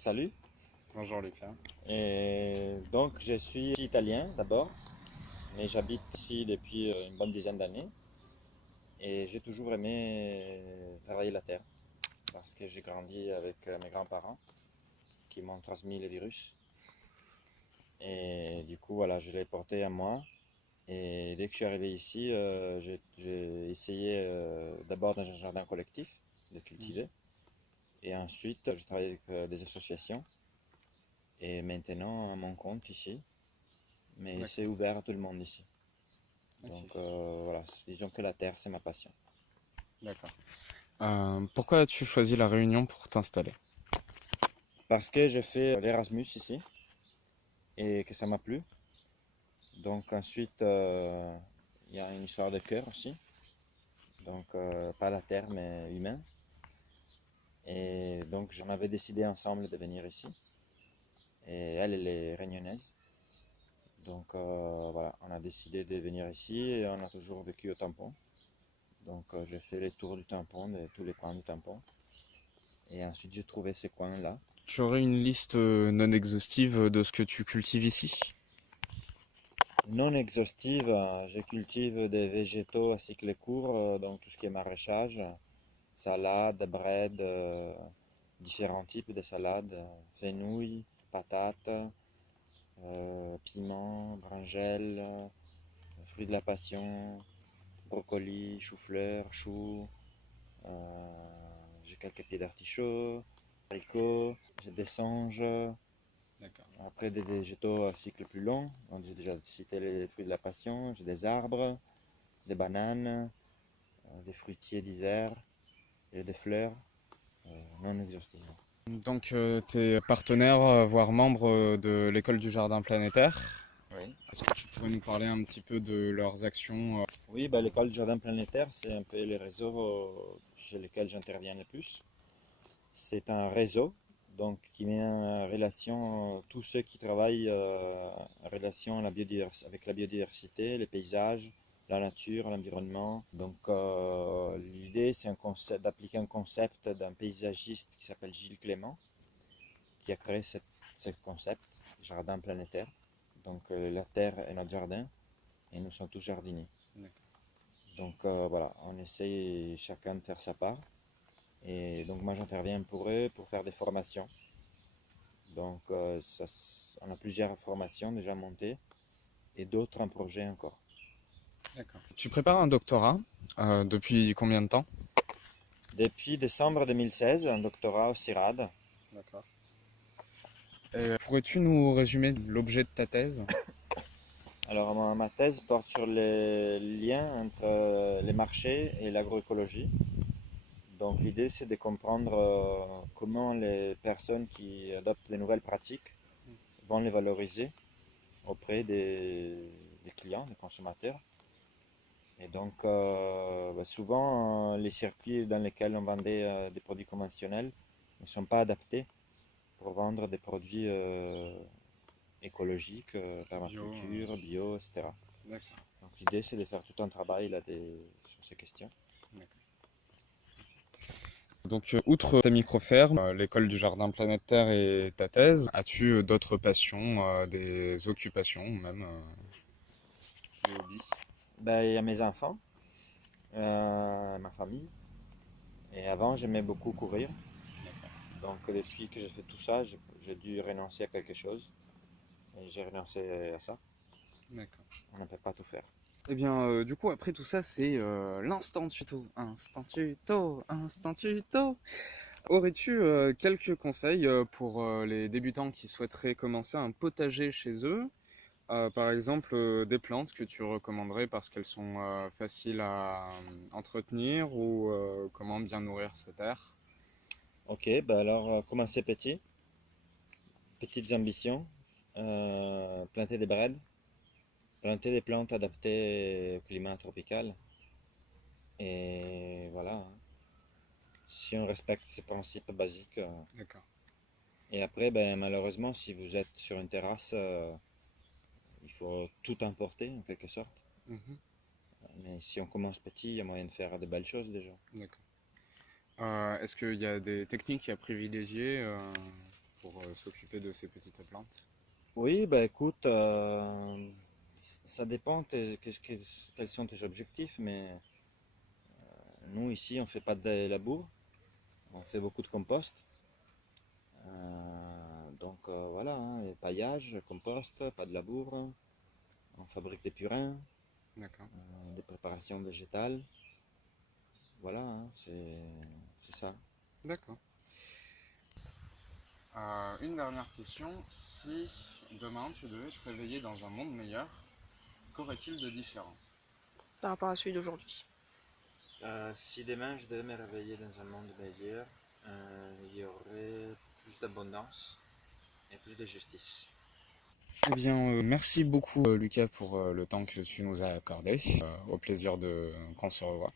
Salut. Bonjour Lucas. Et donc, je suis italien d'abord, mais j'habite ici depuis une bonne dizaine d'années. Et j'ai toujours aimé travailler la terre parce que j'ai grandi avec mes grands-parents qui m'ont transmis le virus. Et du coup, voilà, je l'ai porté à moi. Et dès que je suis arrivé ici, j'ai essayé d'abord dans un jardin collectif de cultiver. Et ensuite, je travaille avec des associations. Et maintenant, à mon compte ici. Mais c'est D'accord. ouvert à tout le monde ici. Ok. Donc voilà, disons que la terre, c'est ma passion. D'accord. Pourquoi as-tu choisi la Réunion pour t'installer? Parce que j'ai fait l'Erasmus ici et que ça m'a plu. Donc ensuite, il y a une histoire de cœur aussi. Donc pas la terre, mais humain. Et donc j'en avais décidé ensemble de venir ici. Et elle est réunionnaise. Donc voilà, on a décidé de venir ici et on a toujours vécu au tampon. Donc j'ai fait les tours du tampon, de tous les coins du tampon. Et ensuite j'ai trouvé ces coins-là. Tu aurais une liste non exhaustive de ce que tu cultives ici? Non exhaustive, je cultive des végétaux à cycle court, donc tout ce qui est maraîchage, salade, bread, différents types de salades, fenouil, patates, piments, brinjelles, fruits de la passion, brocoli, chou-fleur, choux, j'ai quelques pieds d'artichaut, haricots, j'ai des songes, D'accord. après des végétaux à cycle plus long, donc j'ai déjà cité les fruits de la passion, j'ai des arbres, des bananes, des fruitiers divers et des fleurs non exhaustives. Donc tu es partenaire, voire membre de l'école du jardin planétaire. Oui. Est-ce que tu pourrais nous parler un petit peu de leurs actions? Oui, bah, l'école du jardin planétaire, c'est un peu les réseaux chez lesquels j'interviens le plus. C'est un réseau donc, qui met en relation tous ceux qui travaillent en relation à avec la biodiversité, les paysages, la nature, l'environnement. Donc l'idée, c'est d'appliquer un concept d'un paysagiste qui s'appelle Gilles Clément, qui a créé ce concept, jardin planétaire. Donc la Terre est notre jardin et nous sommes tous jardiniers. D'accord. Donc voilà, on essaye chacun de faire sa part. Et donc moi j'interviens pour eux pour faire des formations. Donc on a plusieurs formations déjà montées et d'autres en projet encore. D'accord. Tu prépares un doctorat depuis combien de temps? Depuis décembre 2016, un doctorat au CIRAD. D'accord. Pourrais-tu nous résumer l'objet de ta thèse? Alors ma thèse porte sur les liens entre les marchés et l'agroécologie. Donc l'idée c'est de comprendre comment les personnes qui adoptent les nouvelles pratiques vont les valoriser auprès des clients, des consommateurs. Et donc souvent les circuits dans lesquels on vendait des produits conventionnels ne sont pas adaptés pour vendre des produits écologiques, Bio. permaculture, bio, etc. D'accord. Donc l'idée c'est de faire tout un travail là, sur ces questions. D'accord. Donc, outre ta microferme, l'école du jardin planétaire et ta thèse, as-tu d'autres passions, des occupations même, des hobbies? Ben, il y a mes enfants, ma famille. Et avant, j'aimais beaucoup courir. Donc, depuis que j'ai fait tout ça, j'ai dû renoncer à quelque chose. Et j'ai renoncé à ça. D'accord. On ne peut pas tout faire. Eh bien, du coup, après tout ça, c'est l'instant tuto. Instant tuto, instant tuto. Aurais-tu quelques conseils pour les débutants qui souhaiteraient commencer un potager chez eux? Par exemple, des plantes que tu recommanderais parce qu'elles sont faciles à entretenir ou comment bien nourrir ces terres? Ok, ben alors commencez petit. Petites ambitions. Planter des brèdes. Planter des plantes adaptées au climat tropical. Et voilà, hein. Si on respecte ces principes basiques. D'accord. Et après, ben, malheureusement, si vous êtes sur une terrasse, il faut tout importer en quelque sorte. Mhm. Mais si on commence petit, il y a moyen de faire de belles choses déjà. D'accord. Est-ce qu'il y a des techniques à privilégier pour s'occuper de ces petites plantes? Oui, bah écoute, ça dépend quels sont tes objectifs, mais nous ici on fait pas de labour, on fait beaucoup de compost. Voilà, hein, et paillage, compost, pas de labour, on fabrique des purins, D'accord. des préparations végétales. Voilà, hein, c'est ça. D'accord. Une dernière question. Si demain tu devais te réveiller dans un monde meilleur, qu'aurait-il de différent? par rapport à celui d'aujourd'hui. Si demain je devais me réveiller dans un monde meilleur, il y aurait plus d'abondance et plus de justice. Eh bien, merci beaucoup Lucas pour le temps que tu nous as accordé. Au plaisir de qu'on se revoit.